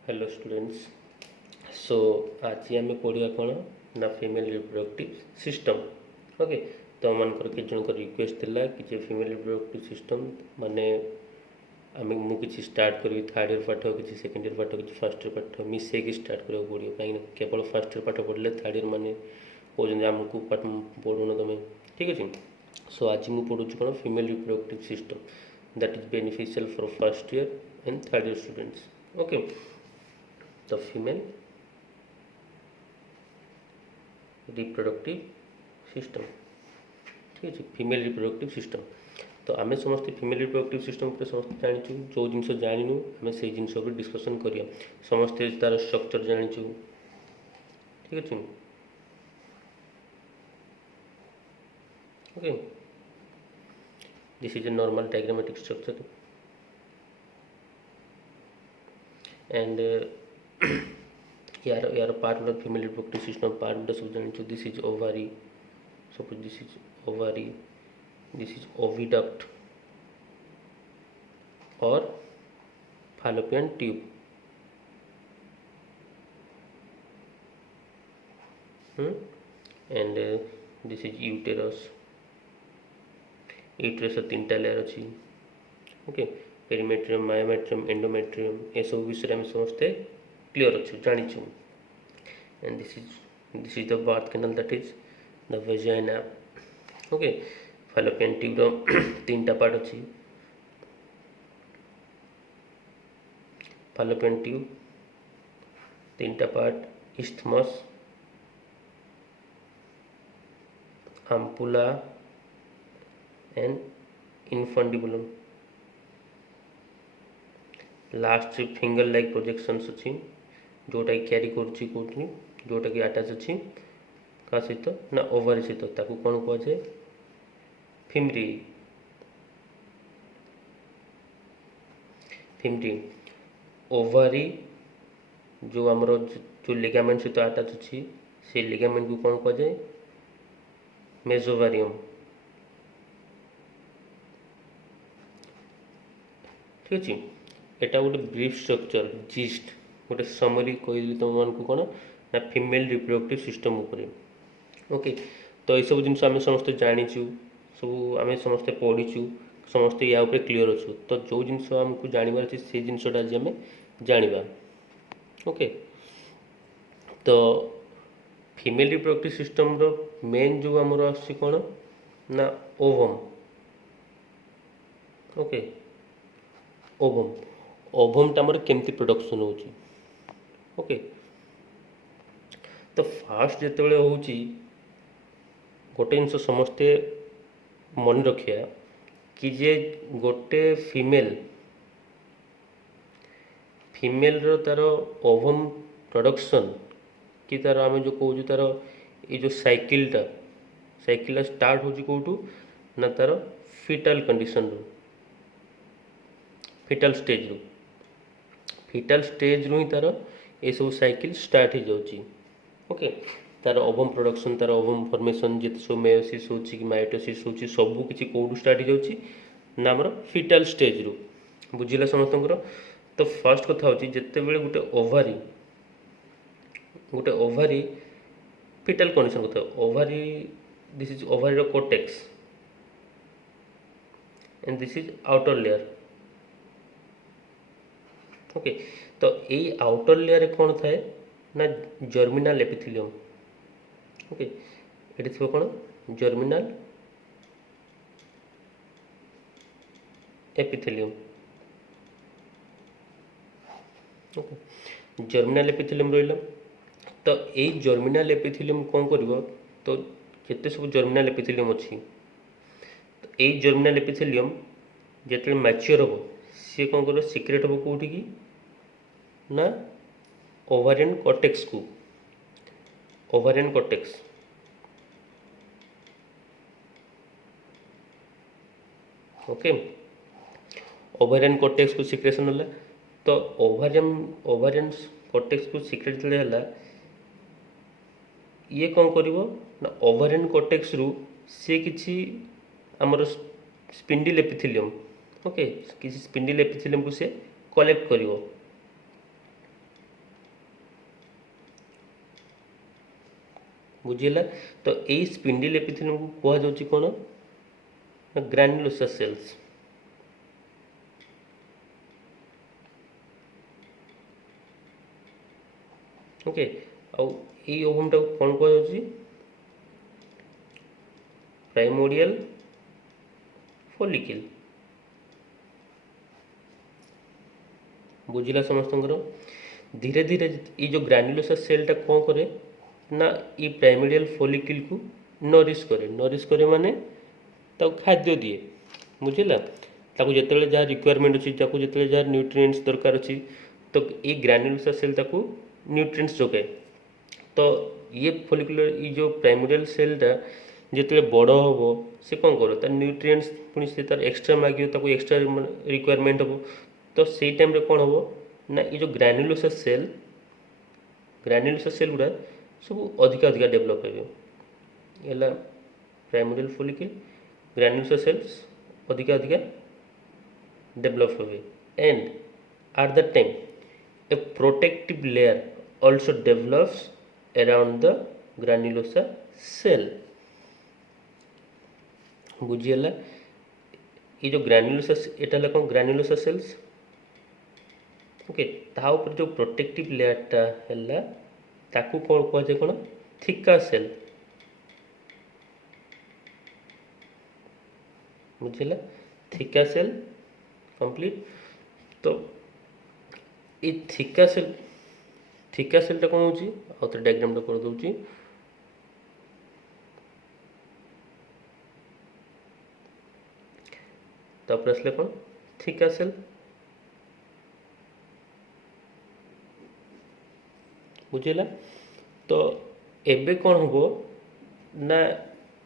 Hello students. सो आज आम पढ़ा कौन ना फीमेल रिप्रोडक्टिव सिस्टम। ओके, तो आमर किसी जन रिक्वेस्ट थिला कि फीमेल रिप्रोडक्टिव सिस्टम माने आम मुझे स्टार्ट करी थर्ड इयर पाठ कि सेकेंड इयर पाठ कि फर्स्ट इयर पाठ मिसेक स्टार्ट करा पड़ो कहीं केवल फर्स्ट इयर पाठ पढ़ले थर्ड इयर माने कहते आमको पाठ पढ़ुन तुम। ठीक अच्छे। सो आज मुझे पढ़ुची कौन female reproductive system that is beneficial for first year and third year students. Okay, तो फीमेल रिप्रोडक्टिव सिस्टम। ठीक है, फीमेल रिप्रोडक्टिव सिस्टम। तो आम समस्त फीमेल रिप्रोडक्टिव सिस्टम पर समस्त जाचु जो जिन जानू आम से जिन डिस्कसन करिया समस्ते तार स्ट्रक्चर जाचु। ठीक अच्छे। Okay, this is a normal diagrammatic structure and यार part of female reproductive system part सब जाचु। This is ovary, suppose this is ovary, this is oviduct और fallopian tube। And this is uterus. Uterus तीन टा layer अच्छी। Okay, perimetrium, myometrium, endometrium ये सब विषय में समस्ते क्लीयर अच्छे जाचु। And this is the birth canal that is the vagina. Okay, fallopian tube तीन टा पार्ट अच्छी। fallopian tube तीन टा part, isthmus, ampulla and infundibulum। Last finger like projections अच्छी जोटा कि क्यारी करुच्ची कौटी जोटा कि आटाच अच्छी क्या सहित ना ओवारी सहित ताकू कौन कहुए फिमरी। फिमरी ओवारी जो आमर जो लिगामेंट सहित आटाच अच्छी से लिगामेंट को कौन कहुए मेसोवारियम। ठीक अच्छे। एटा गोटे ब्रीफ स्ट्रक्चर जिस्ट गोटे समरी कही तुम को कौन ना फीमेल रिप्रोडक्टिव सिस्टम उपरे। ओके, तो ये सब जिन आम समस्ते जाचु सब आम समस्ते पढ़ीचु समस्ते या उपरे क्लीयर अच्छु। तो जो जिन आमको जानवर अच्छे से जिनटा आज आम जाना। ओके, तो फीमेल रिप्रोडक्टिव सिस्टम रो मेन जो आमर आसी कौन ना ओवम। ओके, ओवम ओवमटा आमर केमती प्रोडक्शन हो। ओके, तो फास्ट जिते हूँ गोटे जिन समस्ते मन रखिया कि जे गोटे फीमेल रो तार ओवम प्रोडक्शन कि तार आम जो कहूँ तार ये जो साइकिलटा स्टार्ट हो कौटू ना तार फिटाल कंडीशन रू फिटाल स्टेज रू ही तार ये सब साइकिल स्टार्ट हो जाउची। ओके, तार ओवम प्रोडक्शन तार ओवम फॉर्मेशन जिते सब मेयोसिस हो माइटोसिस हो सबू किसी कौटू स्टार्ट हो ना आमर फिटाल स्टेज रू। बुझिला समस्त। तो फर्स्ट कथा हूँ जिते बड़े गोटे ओभारी फिटाल कंडीशन कथा ओभारी दिस इज ओभारी रो cortex and this is outer layer. Okay, तो यही आउटर लेयर कौन थाए ना जर्मिनाल एपिथेलियम। ओके, ये थी कौन जर्मिनाल एपिथेलियम। ओके, जर्मिनाल एपिथेलियम रहा। तो यही जर्मिनाल एपिथेलियम कौन कर तो जिते सब जर्मिनाल एपिथेलियम अच्छी तो यही जर्मिनाल एपिथेलियम जिते मैच्योर हम सी कौन कर सिक्रेट हम कौटी की ना ओवारियन कॉर्टेक्स को। Ovarian cortex okay, ovarian cortex को सिक्रेशन होला। तो ओवारियन कॉर्टेक्स को सिक्रेट है ये कौन कर ना ओवारियन कॉर्टेक्स रु सी किसी आमर स्पिंडिल एपिथेलियम। ओके, किसी स्पिंडिल एपिथेलियम को से कलेक्ट करिवो। बुझीला। तो यही स्पिंडल एपिथेलियम को कह जाउछि कोन ग्रानुलोसा सेल्स। ओके आउ ये ओवम टा कौन कह जाउछि प्राइमोर्डियल फॉलिकल। बुझिला समस्तଙ୍କର। धीरे धीरे ये जो ग्रानुलोसा सेल टा कौन करे ना ये प्राइमोर्डियल फॉलिकल को नरिश करे माने ताको खाद्य दिए। बुझिला ताको जेतेले जहाँ रिक्वायरमेंट अछि ताको जेतेले जहाँ न्यूट्रिएंट्स दरकार अछि तो ये ग्रानुलोसा सेल ताको न्यूट्रिएंट्स जोगाए। तो ये फॉलिकुलर ये जो प्राइमोर्डियल सेलटा जिते बड़ हम से कौन कर तार न्यूट्रिएंट्स पुणी से तार एक्सट्रा मांगे ताको एक्सट्रा रिक्वायरमेंट हम। तो से टाइम रे कौन हम ना ये जो ग्रानुलोसा सेल गुड़ा सब अधिका अधिका डेवलप है प्राइमोर्डियल फॉलिकल ग्रानुलोसा सेल्स अधिका अधिका डेवलप हुए। And at the time a protective layer also develops around the granulosa cell। बुझीगला ये जो ग्रानुलोसा एटा कौन ग्रानुलोसा सेल्स। ओके ता ऊपर जो प्रोटेक्टिव लेयर टा हैला ताकू कौन कह जाए कौन थिका सेल। बुझीला थिका सेल कंप्लीट। तो ये थिका सेल टा कौन होची आउ तो डायग्राम टा कर दोची। तापर आसले कौन थिका सेल। बुझेला। तो एबे कौन होबो ना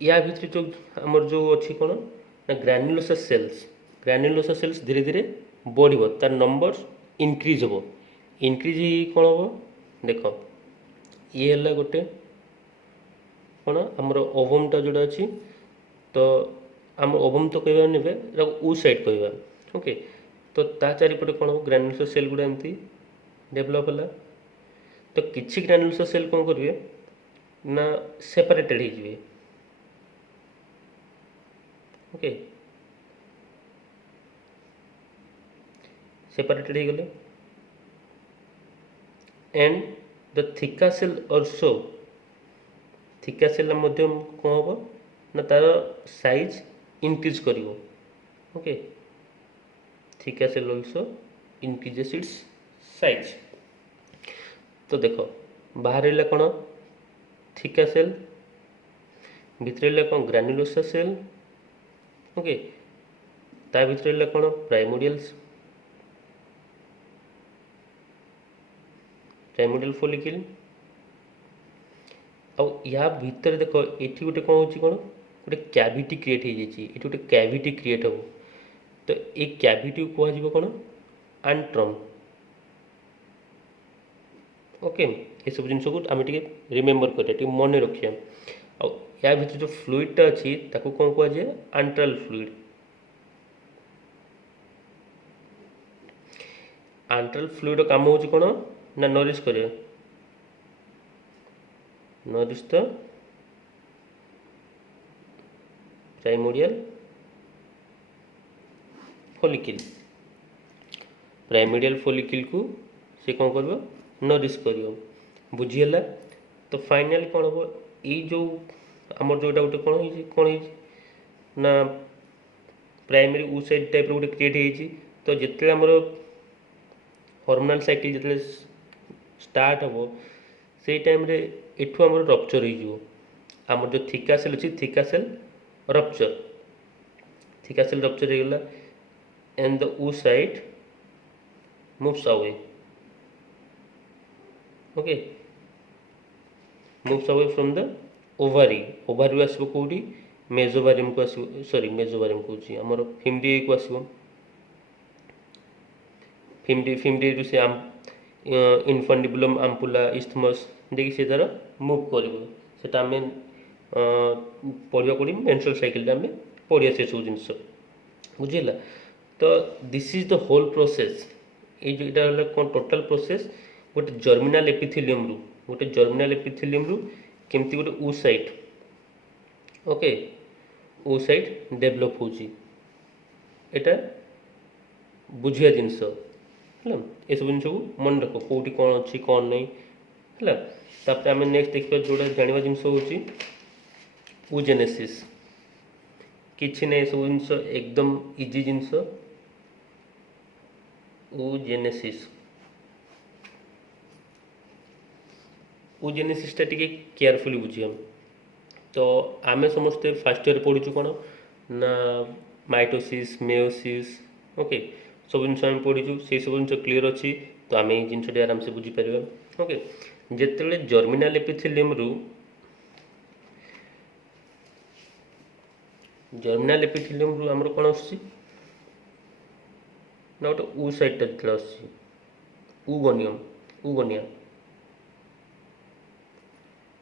या भीतर जो हमर जो अछि कौन ना ग्रानुलोसा सेल्स धीरे धीरे बढ़िबो तार नंबर इनक्रीज हम। इनक्रीज कौन हम देख ये है गोटे कौन आमर ओवम टा जोड़ा अच्छी। तो आम ओवम तो कह ने ऊ साइड कह। ओके तो ता चारिपटे कौन हम ग्रानुलोसा सेल गुड़ा एमती डेभलप है। तो किसी ग्रानुलोसा सेल कौन करेंगे ना सेपरेटेड हो। ओके सेपरेटेड हो गले। And the theca cell also theca cell मध्यम कौन हम ना तार साइज इंक्रीज करिवो। Okay theca cell also increases its size. तो देखो बाहर रहा कौन थिका सेल भितर रहा कौन ग्रानुलोसा सेल। ओके ता भितर रहा कौन प्राइमोर्डियल फॉलिकल। आउ या भितर देख ये गोटे कौन हो गोटे कैविटी क्रिएट हो जाए। गोटे कैविटी क्रिएट हम। तो ये कैविटी को कह कौन एंट्रम। ओके ये सब जिन को आम रिमेम्बर करिया मन रखिया। आ या भीतर जो फ्लूइडटा अच्छी ताको कौन कह जाए एंट्रल फ्लूइड। एंट्रल फ्लूइड काम हो कौन ना नरिश करे nourish the primordial follicle. Primordial follicle को से कौन कर नरिश कर। बुझीगला। तो फाइनल कौन हम ये जो आमर जोटा गोटे कौन ना प्राइमरी ऊ साइड टाइप गोटे क्रिएट हो। तो जिते आमर हॉर्मोनल साइकिल जिते स्टार्ट हम से टाइम रे एठू आमर रप्चर हो। आमर जो थिका सेल अच्छी थिका सेल रप्चर हो गला। एंड द ऊ side moves away. Okay moves away from the ovary आसो कौटी मेजोबारियम को आसो सॉरी मेजोबारियम कौन आमर फिमडी को आसो। फिमडी रु से इनफंडिबुलम आम्पुला इस्थमस देखिए से तार मूव कर आम पढ़ा पड़ी मेंस्ट्रुअल साइकिल आम पढ़िया से सब जिन बुझेगा। तो this is the whole process. ये कौन टोटाल प्रोसेस गोटे जर्मिनाल एपिथेलियम रु केमती गोटे oocyte ओके oocyte डेभलप होची एटा बुझिया जिनस है ये सब जिन मन रख कौटी कौन अच्छी कौन नहीं है तापर आम नेक्स्ट देखा जोड़ा जानवा जिन हूँ oogenesis किसी नहीं सब जिन एकदम इजी जिनस oogenesis oogenesis टा टिके केयरफुली बुझिया तो आमे समस्ते फास्ट ईयर पढ़ुचु कौन ना माइटोसिस मेयोसिस ओके सब जिन आम पढ़ुचु से सब जिन क्लीयर अच्छी तो आम ये जिनटी आराम से बुझीपर ओके जिते जर्मिनाल एपिथेलियम रु जर्मिनाल एपिथेलियम रु आमर कौन आस ना गोटे oocyte आस oogonia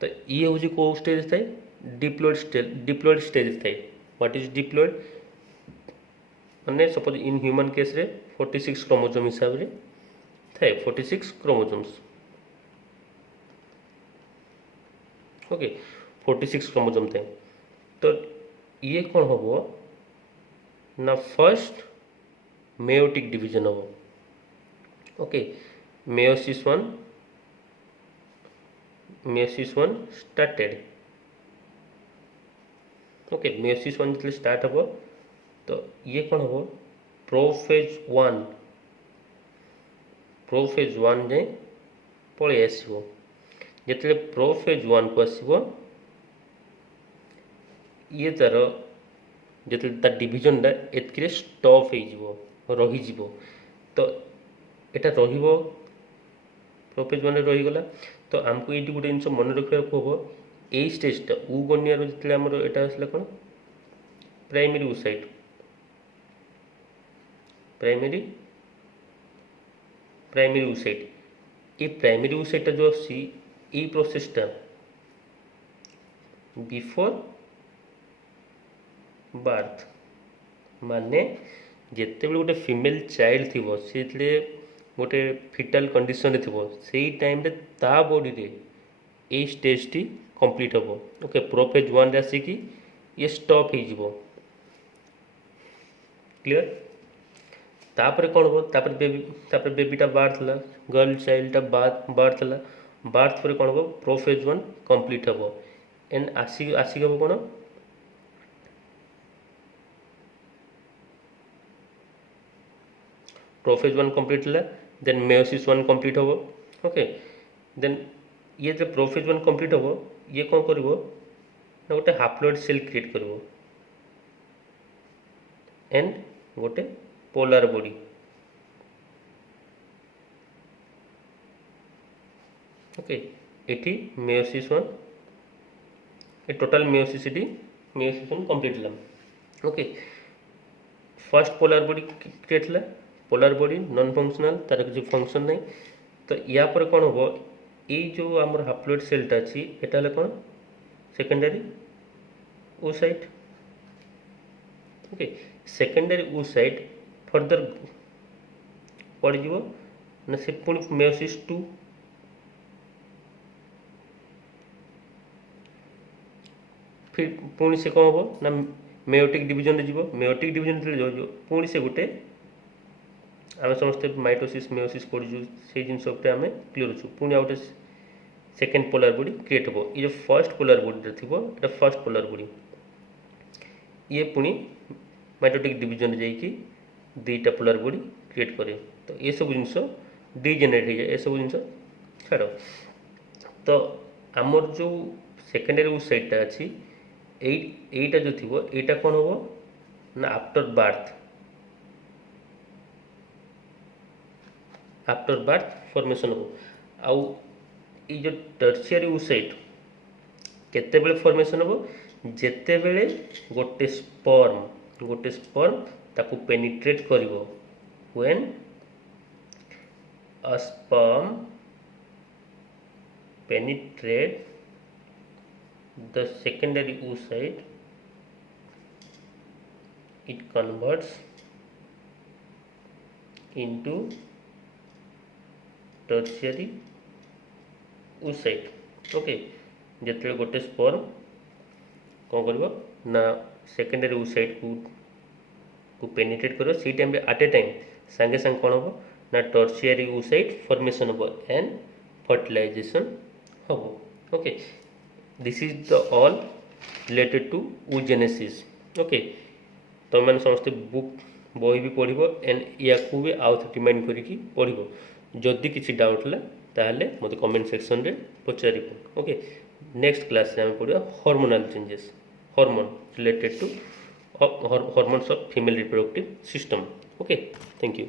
तो ये हूँ कौ स्टेज थाए डिप्लॉयड स्टेज थाए व्हाट इज डिप्लॉयड माने सपोज इन ह्यूमन केस रे 46 क्रोमोजोम हिसाब रे थाए 46 क्रोमोजोम्स ओके 46 क्रोमोजोम थाए तो ये कौन हम ना फर्स्ट मेयोटिक डिवीजन हम okay meiosis one started okay meiosis one जो स्टार्ट हम तो ये कौन हम प्रोफेज वन जाए पलि आसो जिते प्रोफेज वन को आसो ये तार जो तार डिविजनटा एत स्टॉप हो रही तो यहाँ रो प्रोफेज वन रहीगला तो आमको ये गोटे जिन मन रखा हम यही स्टेजटा oogonia जो आमर यहाँ आसला कौन प्राइमरी oocyte ये प्राइमरी oocyte जो आसी प्रोसेसटा बिफोर बार्थ माने जिते गोटे फीमेल चाइल्ड थी से गोटे फिटाल कंडीशन रे थी से टाइम रे ता बॉडी रे ये स्टेज टी कंप्लीट हम ओके प्रोफेज वन रे आसिकी ये स्टॉप हो क्लियर तापर कौन हम तापर बेबीटा बार्थ ला गर्ल चाइल्डटा बार्थ ला बार्थ पर कौन हम प्रोफेज वन कंप्लीट हम एंड आसिक हम कौन प्रोफेज वन कंप्लीट है देन मेयोसिस वन कंप्लीट हम ओके देन ये जो प्रोफेज वन कंप्लीट हम ये कौन कर गोटे हाप्लॉइड सेल क्रिएट कर एंड गोटे polar body okay eighty meiosis one ये टोटल मेयोसिस वन कंप्लीट है okay first polar body create है पोलार बॉडी नॉन फंक्शनल तार किसी फंक्शन नहीं तो या पर कौन हम ये जो आमर हाप्लॉइड सेलटा अच्छी यहाँ कौन secondary oocyte okay secondary oocyte further पड़ ना से पुणी मेयोसिस टू फिर पुणी से कौन हम ना मेयोटिक डिवीजन मेयोटिक डिवीजन पुणी से गोटे आम समस्ते माइटोसिस मेयोसिस पढ़ु से जिन आम क्लीयर अच्छु पुणी आ गए सेकेंड पोलार बॉडी क्रिएट हम ये जो फर्स्ट पोलार बॉडी थी ये फर्स्ट पोलार बॉडी ये पुणी माइटोटिक डिवीजन जाकि दुईटा पोलार बॉडी क्रिएट करे तो ये सब जिन डिजेनेरेट हो जाए ये सब जिन छाड़ तो आमर जो सेकेंडरी oocyteटा अच्छी यहीटा जो थी यहाँ कौन हम ना आफ्टर बार्थ फॉर्मेशन हो आउ ये जो टर्शियरी oocyte केते बेले फॉर्मेशन हम जेते बेले गोटे स्पर्म ताकू पेनिट्रेट करिवो when a sperm penetrate the secondary oocyte it converts into tertiary oocyte okay जिते गोटे स्पर्म कौन कर ना सेकेंडरी ओसाइट को पेनिट्रेट कर सी टाइम एट ए टाइम सांगे सांगे कौन हम ना टर्शियरी ओसाइट फॉर्मेशन हम एंड फर्टिलाइजेशन हम। Okay, this is the all related to oogenesis। Okay, तुम मैंने समस्ते बुक बही भी पढ़ एंड या भी आउ रिमाइंड करके पढ़। जदि किसी डाउट है ताहले मते कमेंट सेक्शन रे पचार। ओके, नेक्स्ट क्लास रे हम पढ़ा hormonal changes, hormone related to hormones of female reproductive system. Okay, thank you.